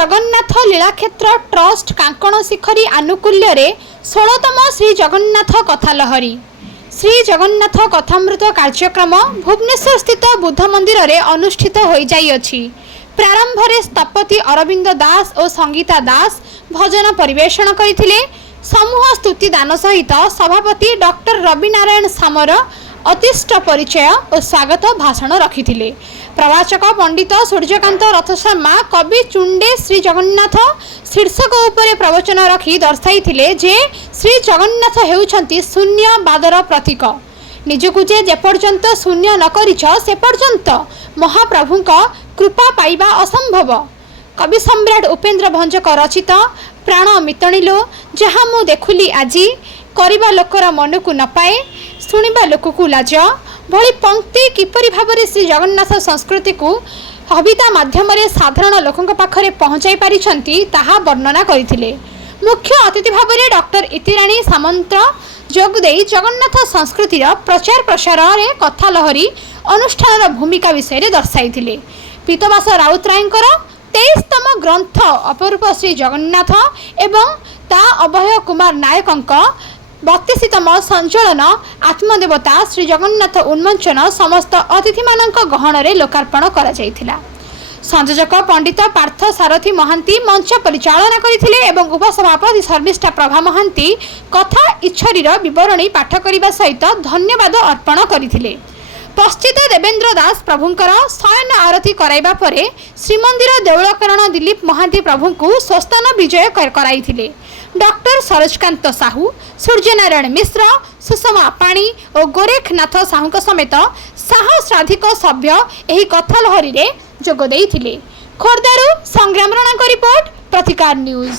Jagannath लीलाक्षेत्र trust कांकण Shikhari आनुकूल्य 16तम Shri Jagannath कथालहरी Shri Jagannath कथामृत कार्यक्रम भुवनेश्वर स्थित बुद्ध मंदिर रे अनुष्ठित हो जाइछि। प्रारंभ रे स्थपति अरविंद दास और संगीता दास भजन परिवेषण करथिले। समूह स्तुति दान सहित सभापति डॉक्टर रविनारायण सामर अतिष्ट परिचय और स्वागत भाषण रखिथिले। प्रवाचक पंडित सूर्यकांत रथ शर्मा कवि चुंडे श्री जगन्नाथ शीर्षक उपरे प्रवचन रखी दर्शाइथिले जे श्री जगन्नाथ हेउछंती शून्यवादर प्रतीक। निजकु जे पर्यंत शून्य न करिछ से पर्यंत महाप्रभुंक कृपा पाइबा असंभव। कवि सम्राट उपेन्द्र भंजक रचित प्राण मितणिलो जहाँ मु देखुली आजी करिबा लोकर मनकु न पाए शुणिबा लोककु लाज भली पंक्ति किपरि भाबरे श्री जगन्नाथ संस्कृति को कविता माध्यम साधारण लोकंक पाखरे पहुँचाई पारिछंती ताहा वर्णना करथिले। मुख्य अतिथि भाबरे डॉक्टर इतिराणी सामंत जोग देई जगन्नाथ संस्कृतिर प्रचार प्रसार रे कथालहरी अनुष्ठानर भूमिका विषय रे दर्शाइथिले। पीतवास राउतरायंकर 23तम ग्रंथ अपरूप श्री जगन्नाथ एवं ता अभय कुमार नायकंक 32तम संचलन आत्मदेवता श्री जगन्नाथ उन्मोचन समस्त अतिथि मानक गहन रे लोकार्पण करा जायथिला। संयोजक पंडित पार्थ सारथी महांती मंच परिचालना करथिले एवं उपसभापति शर्मिष्ठा प्रभा महांती कथा इच्छरीर विवरणी पाठ करने सहित धन्यवाद अर्पण करथिले। पश्चित देवेंद्र दास प्रभुंकर शयन आरती कराइबा परे श्रीमंदिर देउलकरण दिलीप महांती प्रभुंकु स्वस्तान विजय कराइथिले। डॉक्टर सरोजकांत साहू सूर्यनारायण मिश्र सुषमा पाणी और गोरेखनाथ साहू समेत सहस्राधिक सभ्य एही कथालहरी रे जोग देइथिले। खोर्धारू संग्राम राणाଙ୍କ रिपोर्ट प्रतिकार न्यूज।